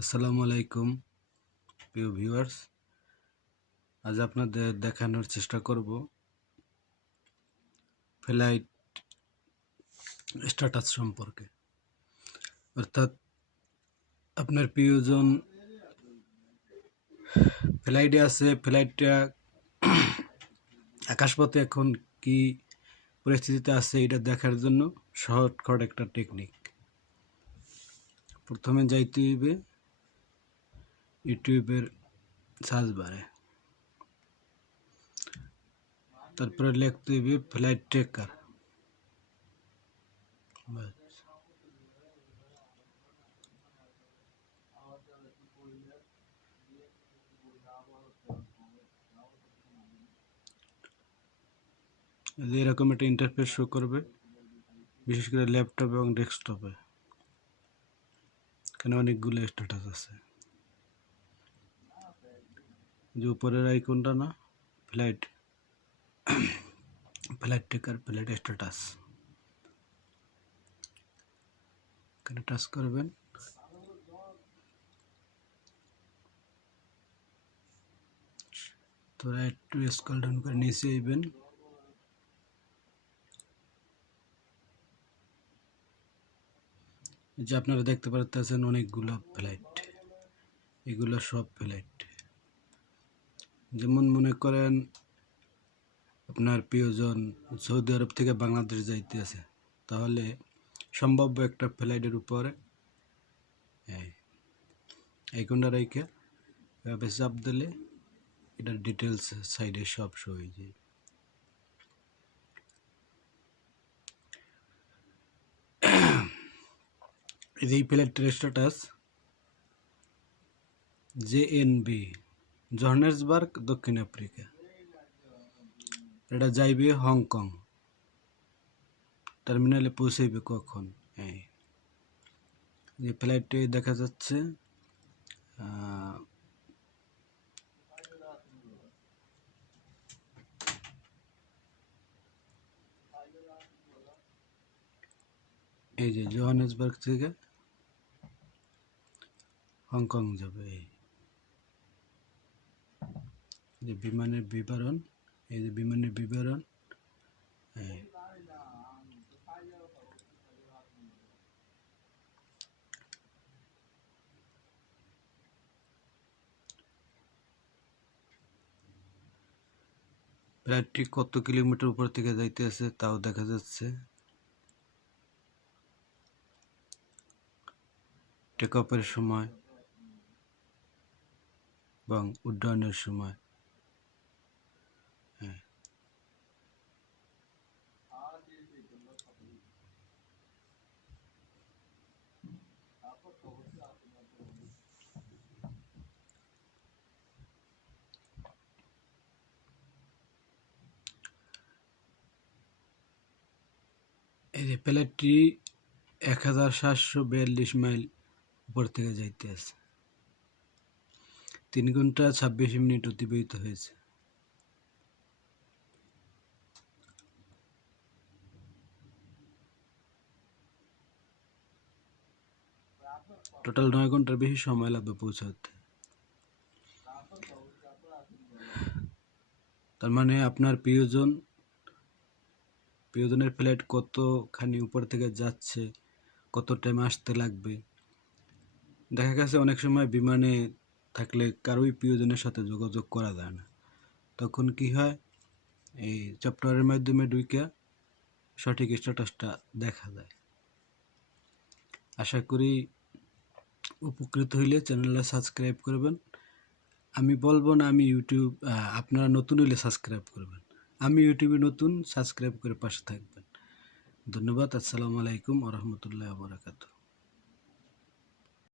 আসসালামু আলাইকুম প্রিয় ভিউয়ার্স, আজ আপনাদের দেখানোর চেষ্টা করব ফ্লাইট স্ট্যাটাস সম্পর্কে। অর্থাৎ আপনার প্রিয়জন ফ্লাইটে আছে, ফ্লাইটটা আকাশপথে এখন কি পরিস্থিতিতে আছে এটা দেখার জন্য শর্টকাট একটা টেকনিক। প্রথমে যাইতে হইবে ইউটিউবের সার্চ বারে, তারপরে লিখতে হইবে ফ্লাইট ট্রেকার। এরকম একটা ইন্টারফেস শো করবে, বিশেষ করে ল্যাপটপ এবং ডেস্কটপে। এখানে অনেকগুলো স্ট্যাটাস আছে, যে উপরের আইকনটা না, ফ্লাইট ট্রেকার, ফ্লাইট স্ট্যাটাস, এখানে টাচ করবেন। তো একটু স্ক্রল ডাউন করে নিচে আইবেন, যে আপনারা দেখতে পাচ্ছেন অনেকগুলো ফ্লাইট, এগুলো সব ফ্লাইট। যেমন মনে করেন আপনার প্রিয়জন সৌদি আরব থেকে বাংলাদেশ যাইতে আছে, তাহলে সম্ভাব্য একটা ফ্লাইটের উপরে আইকনটা রেখে এভাবে চাপ দিলে এটার ডিটেলস সাইডে সব শো হয়ে যায়। এই ফ্লাইটের স্ট্যাটাস জেএনবি, জোহানেসবার্গ, দক্ষিণ আফ্রিকা। এটা যাইবে হংকং, টার্মিনালে পৌঁছাইবে কখন। যে ফ্লাইটটি দেখা যাচ্ছে এই যে জোহানেসবার্গ থেকে হংকং যাবে। এই যে বিমানের বিবরণ, এই যে বিমানের বিবরণ, ফ্লাইটটি কত কিলোমিটার উপর থেকে যাইতে আছে তাও দেখা যাচ্ছে। টেক অফের সময় এবং উড্ডয়নের সময়। এই যে ফ্লাইটটি 1742 মাইল উপর থেকে যাইতে আছে, 3 ঘন্টা 26 মিনিট অতিবাহিত হয়েছে। টোটাল 9 ঘন্টার বেশি সময় লাগবে পৌঁছাতে। তার মানে আপনার প্রিয়জনের ফ্লাইট কতখানি উপর থেকে যাচ্ছে, কত টাইম আসতে লাগবে। দেখা গেছে অনেক সময় বিমানে থাকলে কারোই প্রিয়জনের সাথে যোগাযোগ করা যায় না, তখন কি হয়, এই সফটওয়্যারের মাধ্যমে ঢুকে সঠিক স্ট্যাটাসটা দেখা যায়। আশা করি উপকৃত হইলে চ্যানেলটা সাবস্ক্রাইব করবেন। আমি বলবো না আমি আপনারা নতুন হইলে সাবস্ক্রাইব করবেন, আমি ইউটিউবে নতুন, সাবস্ক্রাইব করে পাশে থাকবেন। ধন্যবাদ। আসসালামু আলাইকুম ওয়া রাহমাতুল্লাহি ওয়া বারাকাতুহু।